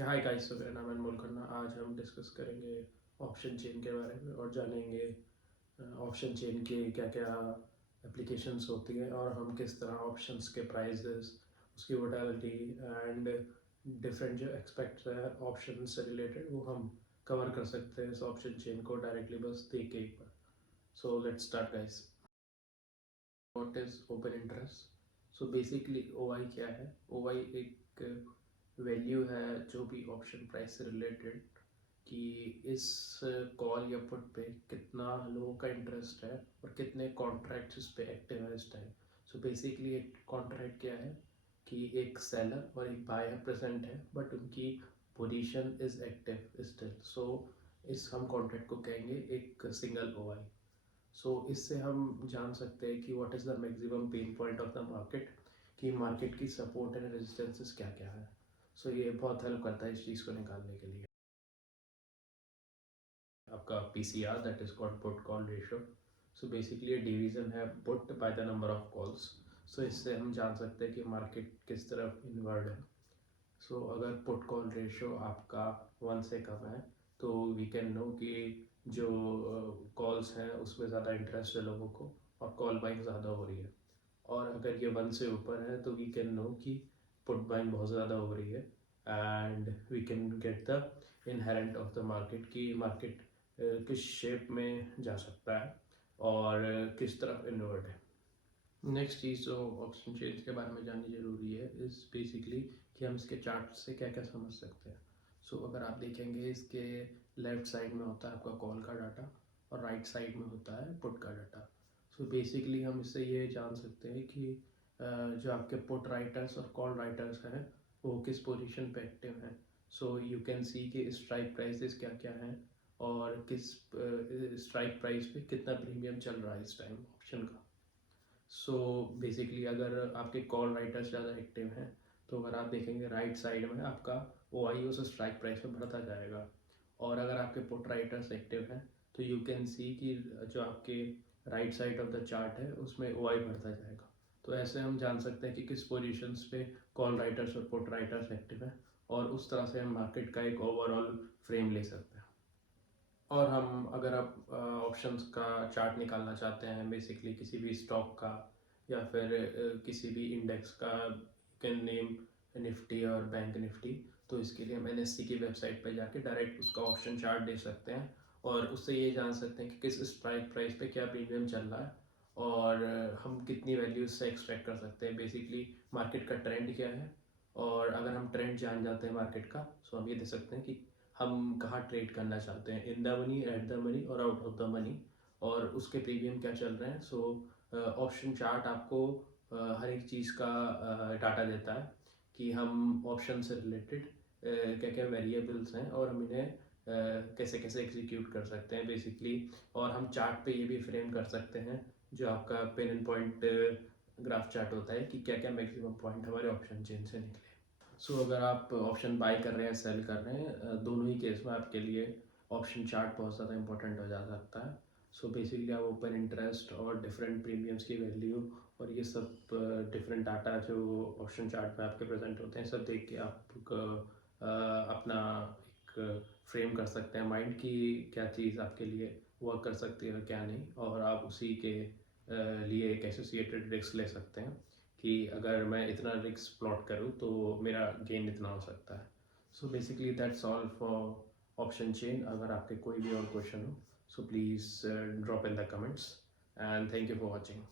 Hi guys, तो मेरा नाम है अनमोल खन्ना। आज हम डिस्कस करेंगे ऑप्शन चेन के बारे में और जानेंगे ऑप्शन चेन के क्या क्या एप्लीकेशंस होती हैं और हम किस तरह ऑप्शंस के प्राइजेस, उसकी वोटालिटी एंड डिफरेंट जो एक्सपेक्ट्स है ऑप्शन से रिलेटेड वो हम कवर कर सकते हैं इस ऑप्शन चेन को डायरेक्टली बस देख के एक बार। So let's start guys. What is open interest? So basically OI क्या है? ओआई एक वैल्यू है जो भी ऑप्शन प्राइस से रिलेटेड कि इस कॉल या पुट पे कितना लोगों का इंटरेस्ट है और कितने कॉन्ट्रैक्ट्स इस पे एक्टिव है इस टाइम। सो बेसिकली एक कॉन्ट्रैक्ट क्या है कि एक सेलर और एक बायर प्रेजेंट है बट उनकी पोजीशन इज एक्टिव स्टिल। सो इस हम कॉन्ट्रैक्ट को कहेंगे एक सिंगल ओआई। सो इससे हम जान सकते हैं कि what is the maximum pain point of the market, कि मार्केट की सपोर्ट एंड रेजिस्टेंसेस क्या क्या है। सो ये बहुत हेल्प करता है इस चीज़ को निकालने के लिए। आपका PCR that is called put call ratio. So basically ये डिवीजन है put by the number of calls. So इससे हम जान सकते हैं कि मार्केट किस तरफ इनवर्ड है। सो अगर पुट कॉल रेशियो आपका 1 से कम है तो वी कैन नो कि जो कॉल्स हैं उसमें ज़्यादा इंटरेस्ट है लोगों को और कॉल बाइंग ज़्यादा हो रही है। और अगर ये 1 से ऊपर है तो वी कैन नो कि पुट बाइंग बहुत ज़्यादा हो रही है and we can get the inherent of the market, की मार्केट किस शेप में जा सकता है और किस तरफ इन्वर्ट है। नेक्स्ट चीज़ जो ऑप्शन चेन्स के बारे में जाननी ज़रूरी है इज़ बेसिकली कि हम इसके चार्ट से क्या क्या समझ सकते हैं। सो अगर आप देखेंगे इसके लेफ्ट साइड में होता है आपका कॉल का डाटा और राइट साइड में होता है पुट का डाटा। सो बेसिकली हम इससे ये जान सकते हैं कि जो आपके पुट राइटर्स और कॉल राइटर्स हैं वो किस पोजीशन पे एक्टिव हैं। सो यू कैन सी कि स्ट्राइक प्राइसेस क्या क्या हैं और किस स्ट्राइक प्राइस पे कितना प्रीमियम चल रहा है इस टाइम ऑप्शन का। सो बेसिकली अगर आपके कॉल राइटर्स ज़्यादा एक्टिव हैं तो अगर आप देखेंगे राइट साइड में आपका ओ आई उस स्ट्राइक प्राइस में बढ़ता जाएगा। और अगर आपके पुट राइटर्स एक्टिव हैं तो यू कैन सी कि जो आपके right side of the chart है उसमें ओ आई बढ़ता जाएगा। तो ऐसे हम जान सकते हैं कि किस पोजीशंस पे कॉल राइटर्स और पुट राइटर्स एक्टिव हैं और उस तरह से हम मार्केट का एक ओवरऑल फ्रेम ले सकते हैं। और हम अगर आप ऑप्शंस का चार्ट निकालना चाहते हैं बेसिकली किसी भी स्टॉक का या फिर किसी भी इंडेक्स का, कैन नेम निफ्टी और बैंक निफ्टी, तो इसके लिए हम एनएससी की वेबसाइट पर जाके डायरेक्ट उसका ऑप्शन चार्ट दे सकते हैं और उससे ये जान सकते हैं कि किस स्ट्राइक प्राइस पे क्या प्रीमियम चल रहा है और हम कितनी वैल्यू से एक्सपेक्ट कर सकते हैं, बेसिकली मार्केट का ट्रेंड क्या है। और अगर हम ट्रेंड जान जाते हैं मार्केट का तो हम ये दे सकते हैं कि हम कहाँ ट्रेड करना चाहते हैं, in the money, at the money और आउट ऑफ द मनी, और उसके प्रीमियम क्या चल रहे हैं। सो ऑप्शन चार्ट आपको हर एक चीज़ का डाटा देता है कि हम ऑप्शन से रिलेटेड क्या क्या वेरिएबल्स हैं और हम इन्हें कैसे कैसे एग्जीक्यूट कर सकते हैं बेसिकली। और हम चार्ट पे ये भी फ्रेम कर सकते हैं जो आपका pen and point graph chart होता है कि क्या क्या मैक्सिमम पॉइंट हमारे ऑप्शन चेन से निकले। सो अगर आप ऑप्शन बाय कर रहे हैं, सेल कर रहे हैं, दोनों ही केस में आपके लिए ऑप्शन चार्ट बहुत ज़्यादा इंपॉर्टेंट हो जा सकता है। सो बेसिकली आप ओपन इंटरेस्ट और डिफरेंट प्रीमियम्स की वैल्यू और ये सब डिफरेंट डाटा जो ऑप्शन चार्ट पे आपके प्रेजेंट होते हैं सब देख के आप अपना एक फ्रेम कर सकते हैं माइंड की क्या चीज़ आपके लिए वर्क कर सकती है और क्या नहीं, और आप उसी के लिए एक एसोसिएटेड रिस्क ले सकते हैं कि अगर मैं इतना रिस्क प्लॉट करूँ तो मेरा गेन इतना हो सकता है। So basically that's all for option chain. अगर आपके कोई भी और क्वेश्चन हो so please drop in the comments and thank you for watching.